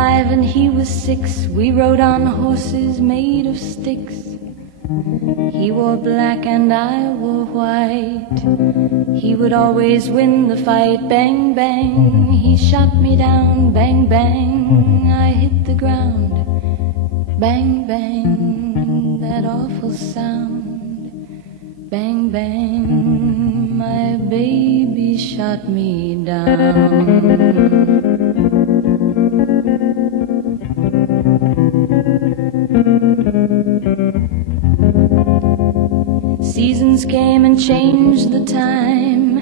5 and he was 6. We rode on horses made of sticks. He wore black and I wore white. He would always win the fight. Bang, bang, he shot me down. Bang, bang, I hit the ground. Bang, bang, that awful sound. Bang, bang, my baby shot me down. Seasons came and changed the time.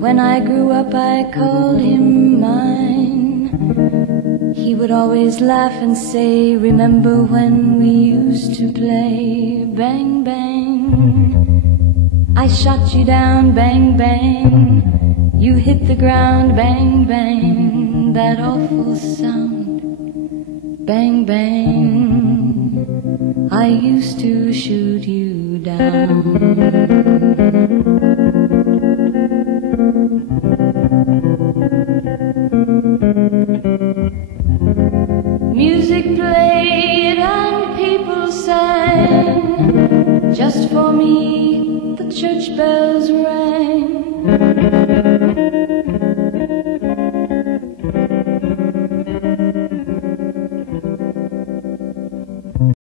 When I grew up I called him mine. He would always laugh and say, remember when we used to play? Bang, bang, I shot you down. Bang, bang, you hit the ground. Bang, bang, that awful sound. Bang, bang, I used to shoot you down. Music played and people sang. Just for me the church bells rang.